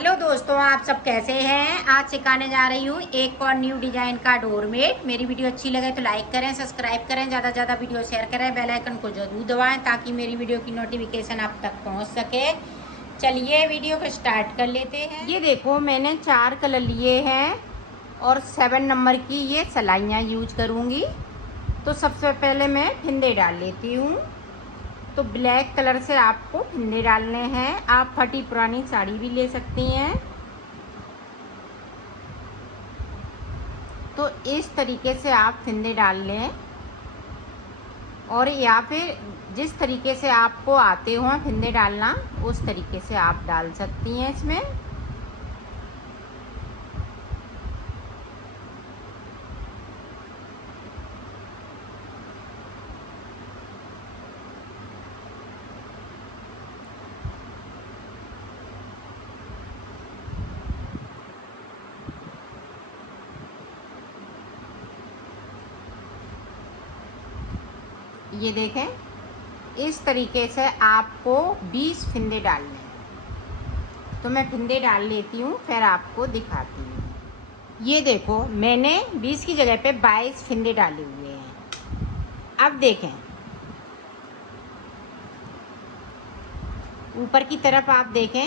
Hello दोस्तों, आप सब कैसे हैं। आज सिखाने जा रही हूँ एक और न्यू डिजाइन का डोरमेट। मेरी वीडियो अच्छी लगे तो लाइक करें, सब्सक्राइब करें, ज़्यादा से ज़्यादा वीडियो शेयर करें, बेल आइकन को जरूर दबाएं ताकि मेरी वीडियो की नोटिफिकेशन आप तक पहुँच सके। चलिए वीडियो को स्टार्ट कर लेते हैं। ये देखो, मैंने 4 कलर लिए हैं और 7 नंबर की ये सिलाइयाँ यूज करूँगी। तो सबसे पहले मैं फिंदे डाल लेती हूँ। तो ब्लैक कलर से आपको फिंदे डालने हैं। आप फटी पुरानी साड़ी भी ले सकती हैं। तो इस तरीके से आप फिंदे डाल लें, और या फिर जिस तरीके से आपको आते हो फिंदे डालना उस तरीके से आप डाल सकती हैं इसमें। ये देखें, इस तरीके से आपको 20 फिंदे डालने हैं। तो मैं फिंदे डाल लेती हूँ, फिर आपको दिखाती हूँ। ये देखो, मैंने 20 की जगह पे 22 फिंदे डाले हुए हैं। अब देखें, ऊपर की तरफ आप देखें,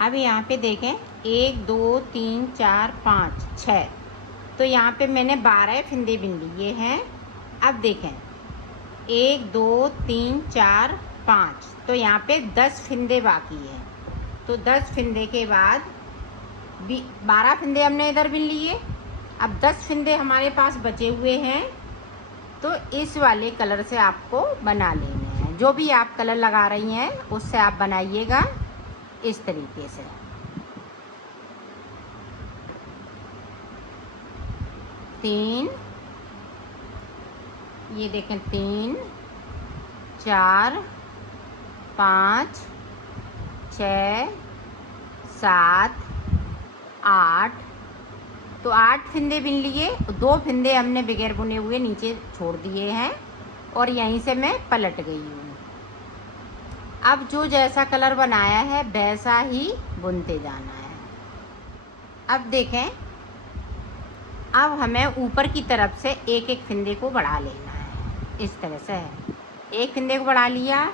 अब यहाँ पे देखें 1 2 3 4 5 6। तो यहाँ पे मैंने 12 फिंदे बिन लिए हैं। अब देखें 1 2 3 4 5, तो यहाँ पे 10 फिंदे बाकी हैं। तो 10 फिंदे के बाद 12 फिंदे हमने इधर बिन लिए। अब 10 फिंदे हमारे पास बचे हुए हैं। तो इस वाले कलर से आपको बना लेने हैं। जो भी आप कलर लगा रही हैं उससे आप बनाइएगा इस तरीके से। तीन, ये देखें 3 4 5 6 7 8। तो 8 फिंदे बिन लिए। 2 फिंदे हमने बगैर बुने हुए नीचे छोड़ दिए हैं और यहीं से मैं पलट गई हूँ। अब जो जैसा कलर बनाया है वैसा ही बुनते जाना है। अब देखें, अब हमें ऊपर की तरफ से एक एक फिंदे को बढ़ा लेना है। इस तरह से है, एक फिंदे को बढ़ा लिया।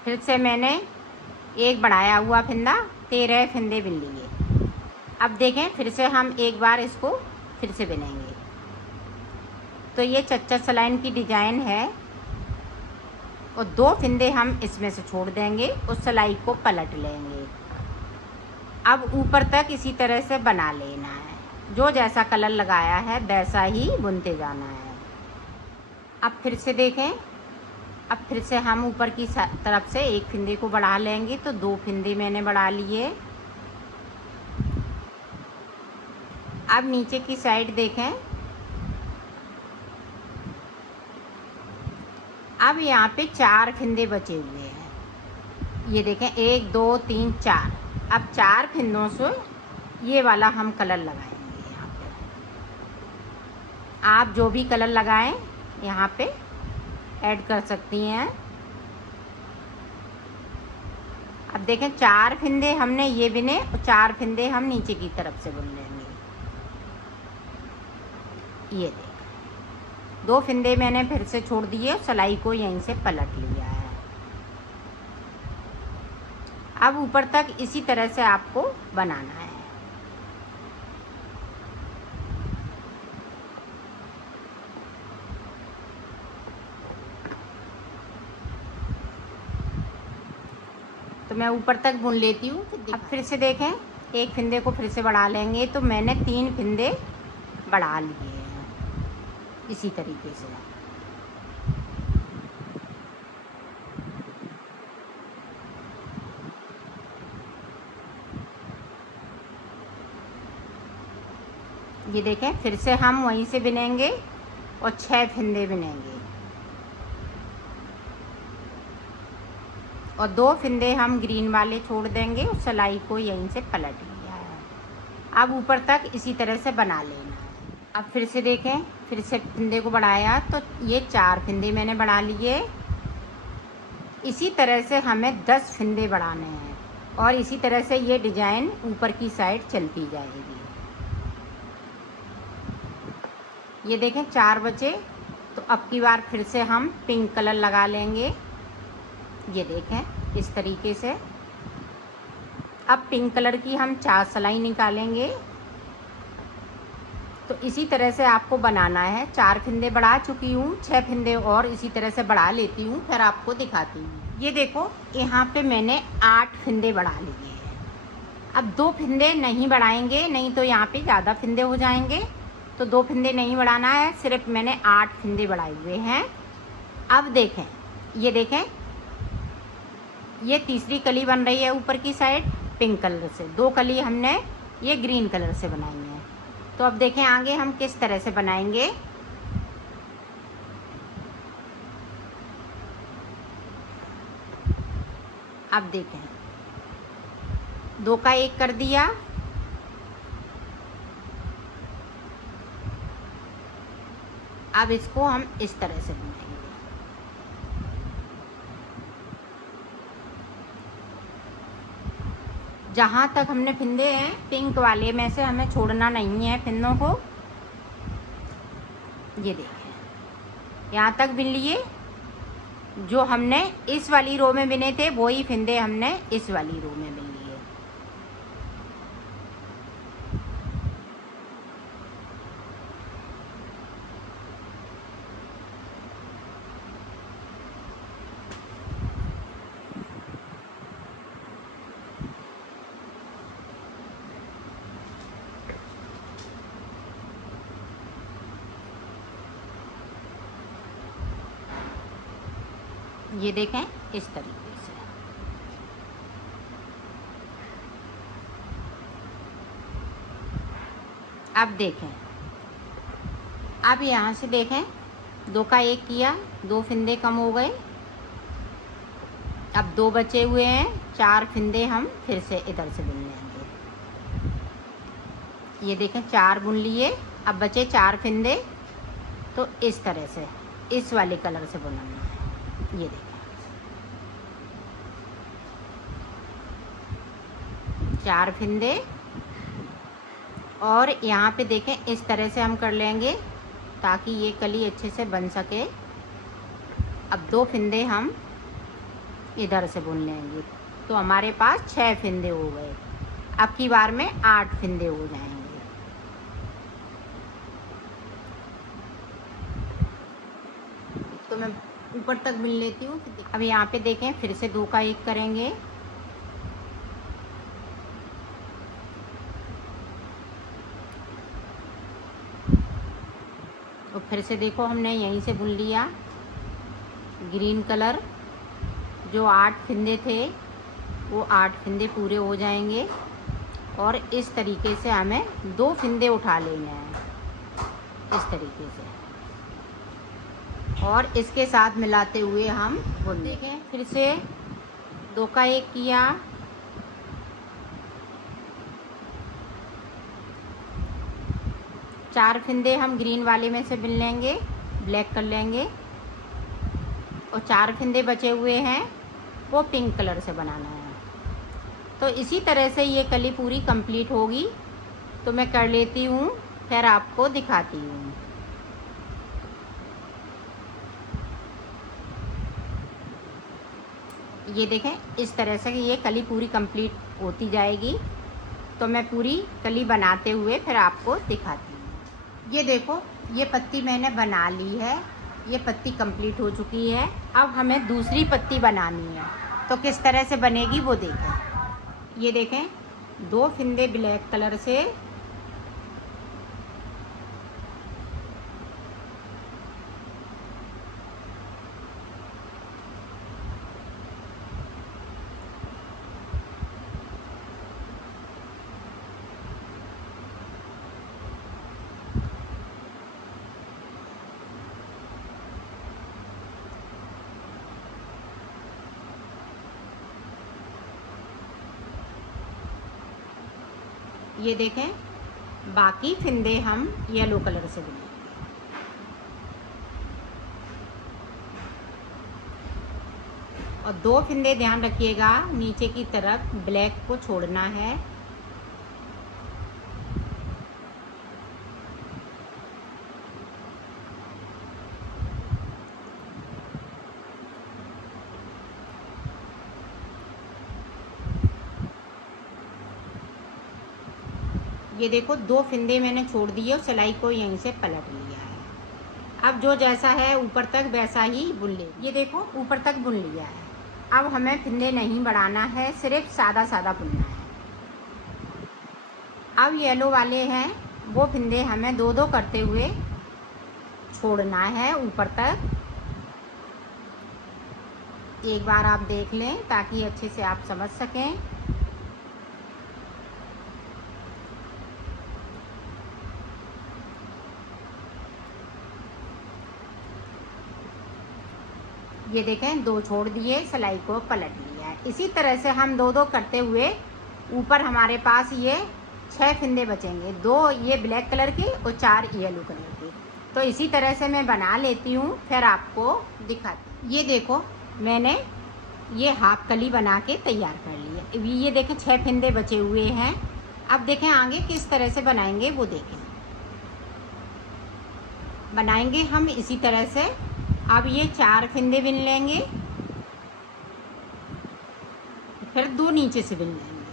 फिर से मैंने एक बढ़ाया हुआ फिंदा, 13 फिंदे बिन लिए। अब देखें, फिर से हम एक बार इसको फिर से बिनेंगे। तो ये चच्चा सलाइन की डिजाइन है और 2 फिंदे हम इसमें से छोड़ देंगे, उस सिलाई को पलट लेंगे। अब ऊपर तक इसी तरह से बना लेना है। जो जैसा कलर लगाया है वैसा ही बुनते जाना है। अब फिर से देखें, अब फिर से हम ऊपर की तरफ से एक फिंदे को बढ़ा लेंगे। तो 2 फिंदे मैंने बढ़ा लिए। अब नीचे की साइड देखें, अब यहाँ पे 4 फिंदे बचे हुए हैं। ये देखें 1 2 3 4। अब 4 फिंदों से ये वाला हम कलर लगाएंगे। यहाँ पे आप जो भी कलर लगाएं यहाँ पे ऐड कर सकती हैं। अब देखें 4 फिंदे हमने ये बिने और 4 फिंदे हम नीचे की तरफ से बुन लेंगे। ये देखें, 2 फिंदे मैंने फिर से छोड़ दिए, सिलाई को यहीं से पलट लिया है। अब ऊपर तक इसी तरह से आपको बनाना है। तो मैं ऊपर तक बुन लेती हूँ। अब फिर से देखें, एक फिंदे को फिर से बढ़ा लेंगे। तो मैंने 3 फिंदे बढ़ा लिए हैं। इसी तरीके से। ये देखें, फिर से हम वहीं से बिनेंगे और 6 फंदे बिनेंगे और 2 फंदे हम ग्रीन वाले छोड़ देंगे और सिलाई को यहीं से पलट लिया है। अब ऊपर तक इसी तरह से बना लेना है। अब फिर से देखें, फिर से फंदे को बढ़ाया तो ये 4 फंदे मैंने बढ़ा लिए। इसी तरह से हमें 10 फंदे बढ़ाने हैं और इसी तरह से ये डिज़ाइन ऊपर की साइड चलती जाएगी। ये देखें 4 बचे, तो अब की बार फिर से हम पिंक कलर लगा लेंगे। ये देखें इस तरीके से। अब पिंक कलर की हम 4 सिलाई निकालेंगे। तो इसी तरह से आपको बनाना है। 4 फंदे बढ़ा चुकी हूँ, 6 फंदे और इसी तरह से बढ़ा लेती हूँ, फिर आपको दिखाती हूँ। ये देखो, यहाँ पे मैंने 8 फंदे बढ़ा लिए हैं। अब 2 फंदे नहीं बढ़ाएंगे, नहीं तो यहाँ पे ज़्यादा फंदे हो जाएंगे। तो 2 फंदे नहीं बढ़ाना है, सिर्फ मैंने 8 फंदे बढ़ाए हुए हैं। अब देखें, ये देखें, ये तीसरी कली बन रही है ऊपर की साइड पिंक कलर से। 2 कली हमने ये ग्रीन कलर से बनाई है। तो अब देखें आगे हम किस तरह से बनाएंगे। अब देखें, 2 का 1 कर दिया। अब इसको हम इस तरह से बनाएंगे। जहाँ तक हमने फंदे हैं पिंक वाले में से हमें छोड़ना नहीं है फंदों को। ये देखें, यहाँ तक बिन लिए। जो हमने इस वाली रो में बिने थे वही फंदे हमने इस वाली रो में बिन लिए। ये देखें इस तरीके से। अब देखें, अब यहाँ से देखें, 2 का 1 किया, 2 फंदे कम हो गए। अब 2 बचे हुए हैं, 4 फंदे हम फिर से इधर से बुन लेंगे। ये देखें 4 बुन लिए। अब बचे 4 फंदे, तो इस तरह से इस वाले कलर से बुनना है। ये देखें 4 फंदे और यहाँ पे देखें इस तरह से हम कर लेंगे ताकि ये कली अच्छे से बन सके। अब 2 फंदे हम इधर से बुन लेंगे, तो हमारे पास 6 फंदे हो गए। अब की बार में 8 फंदे हो जाएंगे। तो मैं ऊपर तक बुन लेती हूँ। अब यहाँ पे देखें, फिर से 2 का 1 करेंगे। और फिर से देखो, हमने यहीं से बुन लिया ग्रीन कलर। जो 8 फंदे थे वो 8 फंदे पूरे हो जाएंगे और इस तरीके से हमें 2 फंदे उठा लेने हैं इस तरीके से, और इसके साथ मिलाते हुए हम बुन देखें। फिर से 2 का 1 किया, चार फंदे हम ग्रीन वाले में से बिन लेंगे, ब्लैक कर लेंगे, और 4 फंदे बचे हुए हैं वो पिंक कलर से बनाना है। तो इसी तरह से ये कली पूरी कंप्लीट होगी। तो मैं कर लेती हूँ, फिर आपको दिखाती हूँ। ये देखें इस तरह से ये कली पूरी कंप्लीट होती जाएगी। तो मैं पूरी कली बनाते हुए फिर आपको दिखाती हूँ। ये देखो, ये पत्ती मैंने बना ली है, ये पत्ती कंप्लीट हो चुकी है। अब हमें दूसरी पत्ती बनानी है, तो किस तरह से बनेगी वो देखें। ये देखें, 2 फंदे ब्लैक कलर से ये देखें, बाकी फिंदे हम येलो कलर से बुनेंगे। और 2 फिंदे ध्यान रखिएगा, नीचे की तरफ ब्लैक को छोड़ना है। ये देखो 2 फिंदे मैंने छोड़ दिए और सिलाई को यहीं से पलट लिया है। अब जो जैसा है ऊपर तक वैसा ही बुन ले। ये देखो ऊपर तक बुन लिया है। अब हमें फिंदे नहीं बढ़ाना है, सिर्फ सादा सादा बुनना है। अब येलो वाले हैं वो फिंदे हमें 2-2 करते हुए छोड़ना है ऊपर तक। एक बार आप देख लें ताकि अच्छे से आप समझ सकें। ये देखें 2 छोड़ दिए, सिलाई को पलट लिया है। इसी तरह से हम 2-2 करते हुए ऊपर हमारे पास ये 6 फिंदे बचेंगे, 2 ये ब्लैक कलर के और 4 येलो कलर के। तो इसी तरह से मैं बना लेती हूँ, फिर आपको दिखाती हूँ। ये देखो मैंने ये हाफ कली बना के तैयार कर लिया। ये देखें 6 फिंदे बचे हुए हैं। अब देखें आगे किस तरह से बनाएंगे वो देखें। बनाएंगे हम इसी तरह से। अब ये 4 फिंदे बिन लेंगे, फिर 2 नीचे से बिन लेंगे।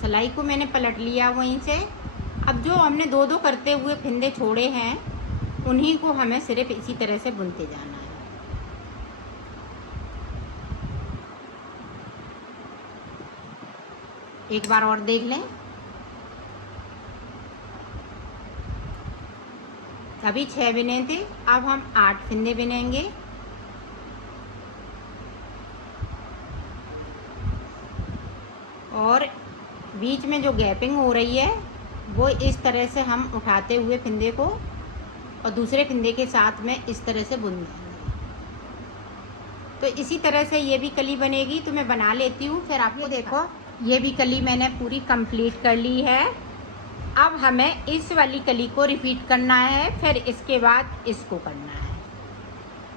सिलाई को मैंने पलट लिया वहीं से। अब जो हमने 2-2 करते हुए फिंदे छोड़े हैं उन्हीं को हमें सिर्फ इसी तरह से बुनते जाना है। एक बार और देख लें। अभी 6 बिने थे, अब हम 8 फिंदे बिनेंगे। और बीच में जो गैपिंग हो रही है वो इस तरह से हम उठाते हुए फिंदे को और दूसरे फिंदे के साथ में इस तरह से बुन देंगे। तो इसी तरह से ये भी कली बनेगी। तो मैं बना लेती हूँ, फिर आपको देखो। ये भी कली मैंने पूरी कंप्लीट कर ली है। अब हमें इस वाली कली को रिपीट करना है, फिर इसके बाद इसको करना है।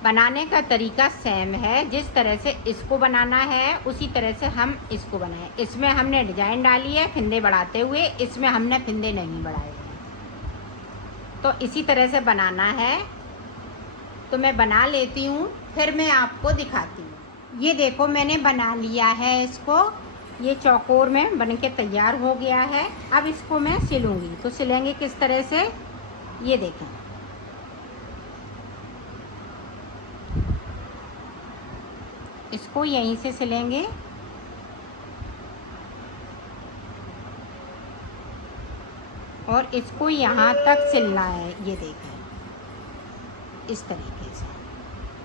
बनाने का तरीका सेम है, जिस तरह से इसको बनाना है उसी तरह से हम इसको बनाएं। इसमें हमने डिजाइन डाली है फिंदे बढ़ाते हुए, इसमें हमने फिंदे नहीं बढ़ाए हैं। तो इसी तरह से बनाना है। तो मैं बना लेती हूँ, फिर मैं आपको दिखाती हूँ। ये देखो मैंने बना लिया है इसको। ये चौकोर में बन के तैयार हो गया है। अब इसको मैं सिलूँगी। तो सिलेंगे किस तरह से, ये देखें। इसको यहीं से सिलेंगे और इसको यहाँ तक सिलना है। ये देखें इस तरीके से।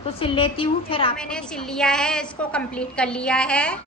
तो सिल लेती हूँ, फिर मैंने सिल लिया है, इसको कंप्लीट कर लिया है।